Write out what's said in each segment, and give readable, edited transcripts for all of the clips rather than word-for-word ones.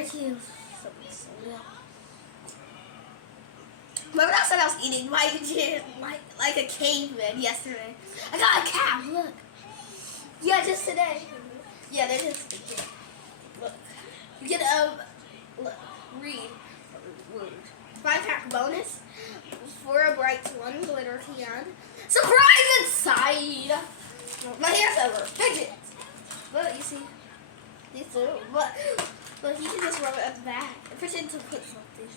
drinking something soda. Remember I said I was eating like a caveman yesterday? I got a calf, look. Yeah, just today. Yeah, they're just look. You get look, read. 5-pack bonus. 4 bright, 1 glitter can. Surprise inside! My hair's over. Fidgets. Look, you see? These two. But look, you can just rub it at the back and pretend to put something.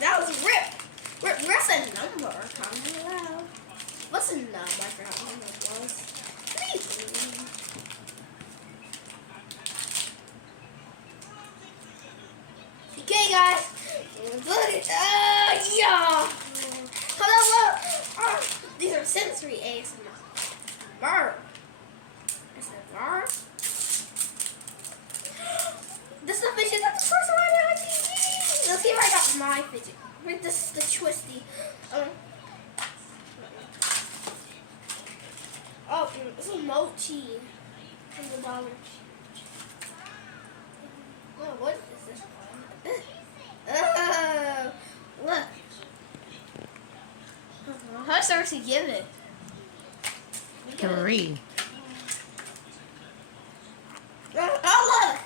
That was ripped. Where's a number? Comment below. What's a number? I forgot what it was. Okay, guys. Look at yeah. Hello. These are sensory ASMR. Bar. I said bar. This is a fidget. That's the first one on TV. Let's see if I got my fidget. This is the twisty. Oh, it's a mochi from the Dollar Tree. Oh, what is this one? Oh, look. How starts to give it? 3. Oh, look.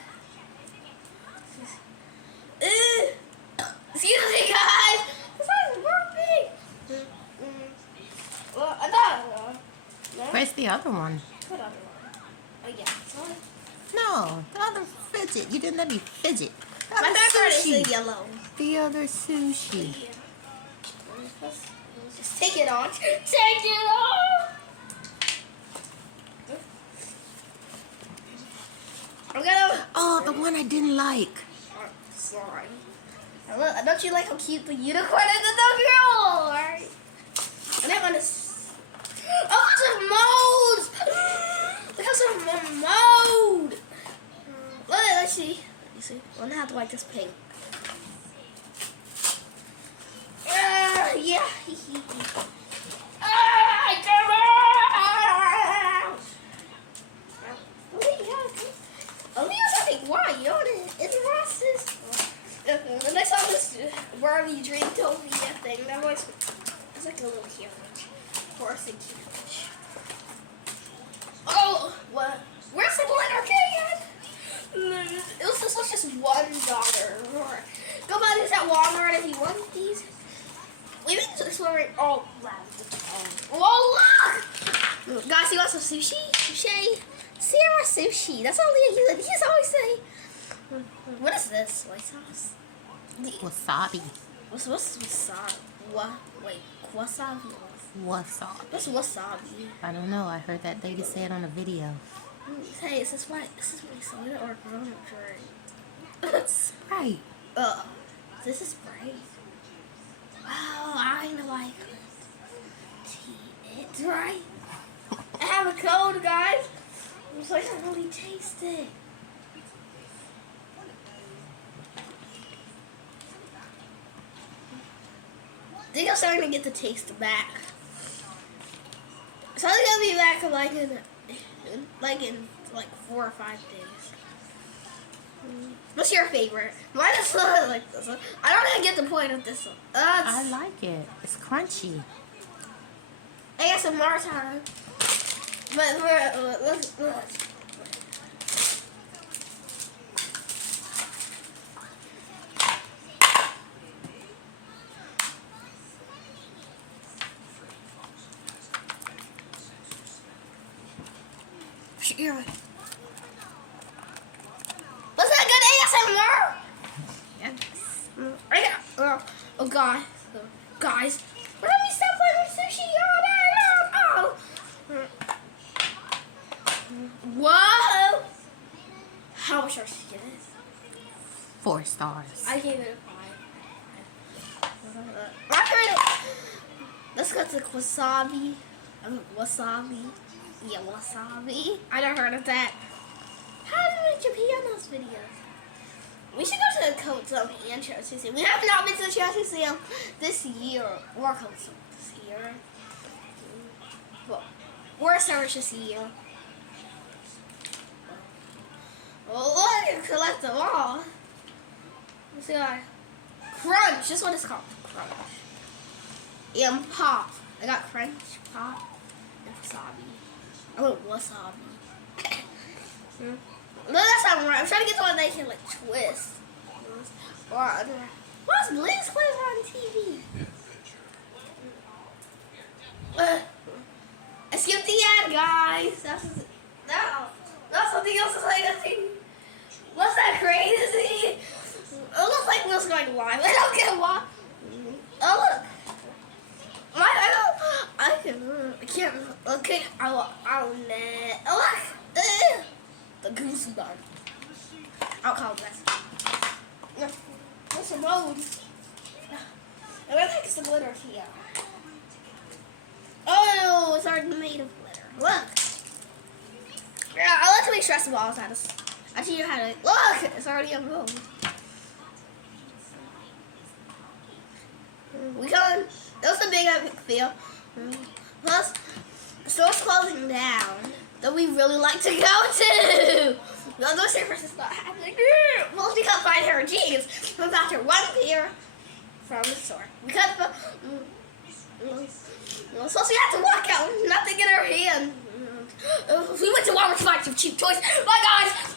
Excuse me, guys. This one's working. Well, I thought. Where's the other one? What other one? Oh, yeah. Sorry. No, the other fidget. You didn't let me fidget. The My other favorite is sushi. the yellow. The other sushi. Yeah. Let's just take it on. Take it on. I'm gonna. Oh, the one I didn't like. Sorry. Don't you like how cute the unicorn is in the girl? Right? And I'm gonna. Oh, there's modes! Look how some mode! Let's see. You see? I'm gonna have to like this pink. Yeah. Come on! Leo's having why? You know what it is? The next time this Barbie Dreamtopia thing, that was it's like a little carriage. Horse and carriage. Oh, what? Where's the glitter can? This was just $1. Go buy these at Walmart if you want these. We've been exploring all around the town. Whoa, look! Guys, you want some sushi? Sarah sushi. That's all he's always saying. What is this? White sauce? Wasabi. What's wasabi? Wait, wasabi. Wasabi. What's wasabi? I don't know. I heard that lady say it on a video. Hey, is this my soda or grown up drink? Sprite. This is Sprite. Wow, I know I could tea it, right? I have a code, guys. So I can really taste it. I think I'm starting to get the taste back. So I'm gonna be back in like 4 or 5 days. What's your favorite? Mine is like this one. I don't even get the point of this one. I like it. It's crunchy. ASMR time. But let's. Was that good ASMR? Yes. Oh God, guys, let me stop playing with sushi all day long. Oh. Whoa! How much should I give it? 4 stars. I gave it a 5. Let's go to wasabi. Wasabi. Yeah, wasabi. I never heard of that. How do we Japan those videos? We should go to the Koto and Chelsea Museum. We have not been to the Chelsea Museum this year. Or Koto this year. Well, we're service this year. Well, look, collect them all. Let's see, crunch. This one is called crunch. And pop. I got crunch, pop, and wasabi. Oh, wasabi. No, that's not right. I'm trying to get the one that can like twist. Or what's Blue's Clues on TV? I skipped the ad, guys. That's something else is like a thing. What's that crazy? It looks like Will's going live. I don't get why. Oh look. I can't. Okay, I'll net. Oh look. The goose bun. I'll call this. What's the road? I really like the glitter here. Oh, it's already made of glitter. Look. Yeah, I like to make stress balls out of. I teach you how to. Look, it's already on gold. We going. That was a big epic fail. Plus, the store's closing down that we really like to go to. The other servers is not happening. Well, she can't find her jeans. We found her one pair from the store. Because so she had to walk out with nothing in her hand. We went to Walmart to find some cheap toys. Bye, guys.